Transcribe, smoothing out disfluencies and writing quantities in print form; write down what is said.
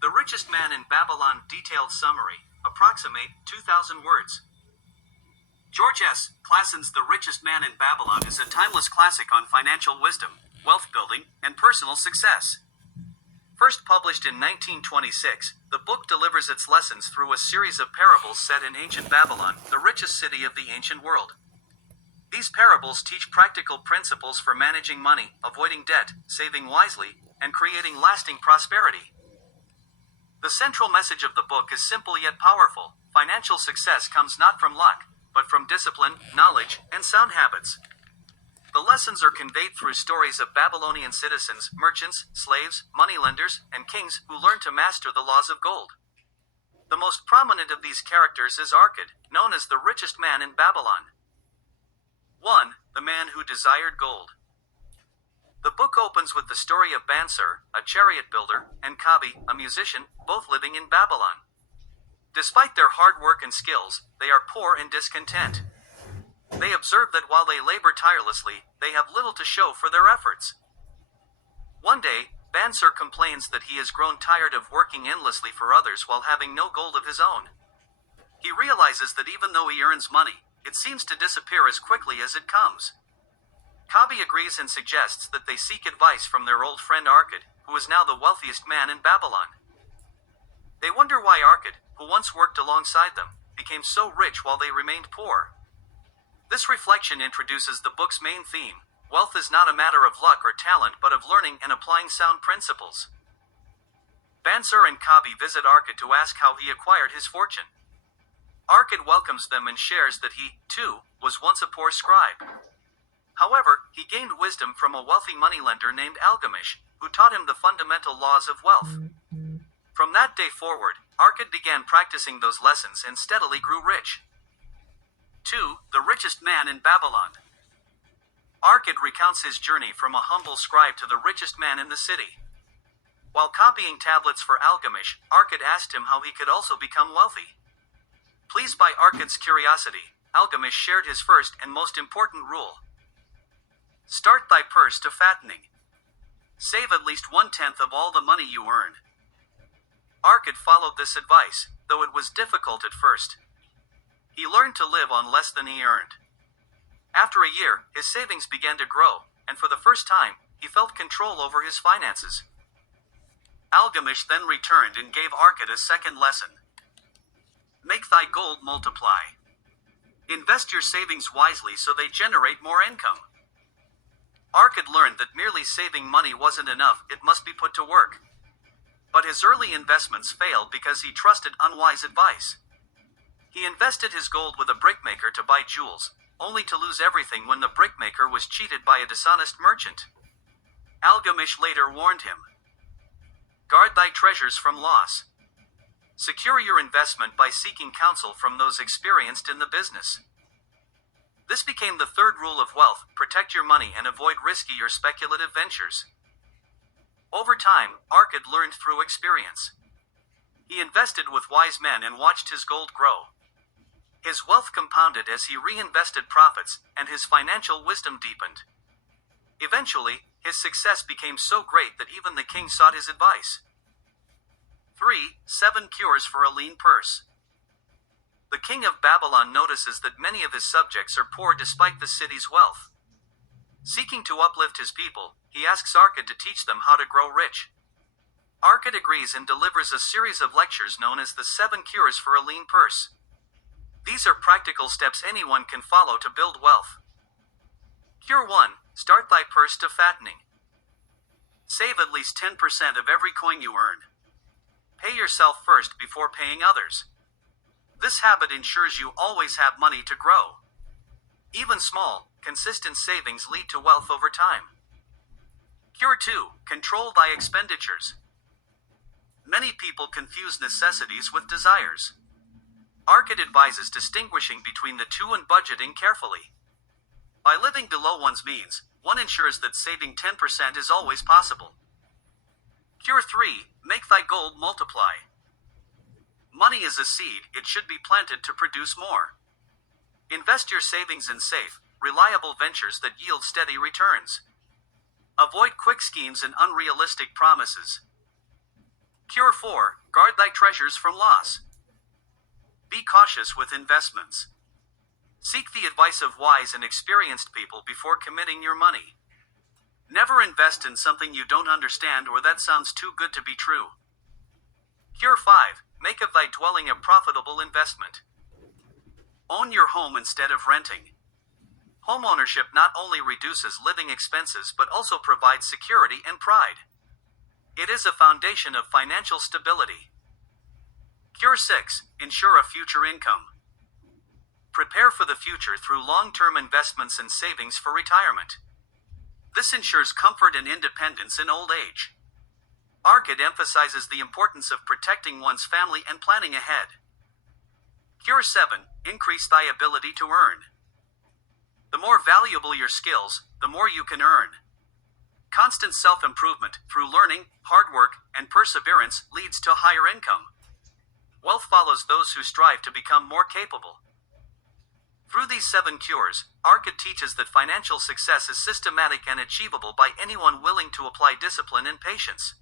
The Richest Man in Babylon detailed summary, approximate 2,000 words. George S. Clason's The Richest Man in Babylon is a timeless classic on financial wisdom, wealth building, and personal success. First published in 1926, the book delivers its lessons through a series of parables set in ancient Babylon, the richest city of the ancient world. These parables teach practical principles for managing money, avoiding debt, saving wisely, and creating lasting prosperity. The central message of the book is simple yet powerful. Financial success comes not from luck, but from discipline, knowledge, and sound habits. The lessons are conveyed through stories of Babylonian citizens, merchants, slaves, moneylenders, and kings who learned to master the laws of gold. The most prominent of these characters is Arkad, known as the richest man in Babylon. 1. The man who desired gold. The book opens with the story of Bansur, a chariot builder, and Kabi, a musician, both living in Babylon. Despite their hard work and skills, they are poor and discontent. They observe that while they labor tirelessly, they have little to show for their efforts. One day, Bansur complains that he has grown tired of working endlessly for others while having no gold of his own. He realizes that even though he earns money, it seems to disappear as quickly as it comes. Kabi agrees and suggests that they seek advice from their old friend Arkad, who is now the wealthiest man in Babylon. They wonder why Arkad, who once worked alongside them, became so rich while they remained poor. This reflection introduces the book's main theme. Wealth is not a matter of luck or talent but of learning and applying sound principles. Bansur and Kabi visit Arkad to ask how he acquired his fortune. Arkad welcomes them and shares that he, too, was once a poor scribe. However, he gained wisdom from a wealthy moneylender named Algamish, who taught him the fundamental laws of wealth. From that day forward, Arkad began practicing those lessons and steadily grew rich. 2. The richest man in Babylon. Arkad recounts his journey from a humble scribe to the richest man in the city. While copying tablets for Algamish, Arkad asked him how he could also become wealthy. Pleased by Arkad's curiosity, Algamish shared his first and most important rule. Start thy purse to fattening. Save at least 1/10 of all the money you earn. Arkad followed this advice, though it was difficult at first. He learned to live on less than he earned. After a year, his savings began to grow, and for the first time, he felt control over his finances. Algamish then returned and gave Arkad a second lesson. Make thy gold multiply. Invest your savings wisely so they generate more income. Arkad learned that merely saving money wasn't enough, it must be put to work. But his early investments failed because he trusted unwise advice. He invested his gold with a brickmaker to buy jewels, only to lose everything when the brickmaker was cheated by a dishonest merchant. Algamish later warned him. Guard thy treasures from loss. Secure your investment by seeking counsel from those experienced in the business. This became the third rule of wealth: protect your money and avoid risky or speculative ventures. Over time, Arkad learned through experience. He invested with wise men and watched his gold grow. His wealth compounded as he reinvested profits, and his financial wisdom deepened. Eventually, his success became so great that even the king sought his advice. 3. 7 cures for a lean purse. The king of Babylon notices that many of his subjects are poor despite the city's wealth. Seeking to uplift his people, he asks Arkad to teach them how to grow rich. Arkad agrees and delivers a series of lectures known as the 7 cures for a lean purse. These are practical steps anyone can follow to build wealth. Cure 1. Start thy purse to fattening. Save at least 10% of every coin you earn. Pay yourself first before paying others. This habit ensures you always have money to grow. Even small, consistent savings lead to wealth over time. Cure 2. Control thy expenditures. Many people confuse necessities with desires. Arkad advises distinguishing between the two and budgeting carefully. By living below one's means, one ensures that saving 10% is always possible. Cure 3. Make thy gold multiply. Money is a seed, it should be planted to produce more. Invest your savings in safe, reliable ventures that yield steady returns. Avoid quick schemes and unrealistic promises. Cure 4. Guard thy treasures from loss. Be cautious with investments. Seek the advice of wise and experienced people before committing your money. Never invest in something you don't understand or that sounds too good to be true. Cure 5. Make of thy dwelling a profitable investment. Own your home instead of renting. Homeownership not only reduces living expenses but also provides security and pride. It is a foundation of financial stability. Cure 6. Ensure a future income. Prepare for the future through long-term investments and savings for retirement. This ensures comfort and independence in old age. ARCID emphasizes the importance of protecting one's family and planning ahead. Cure 7. Increase thy ability to earn. The more valuable your skills, the more you can earn. Constant self-improvement through learning, hard work, and perseverance leads to higher income. Wealth follows those who strive to become more capable. Through these 7 cures, ARCID teaches that financial success is systematic and achievable by anyone willing to apply discipline and patience.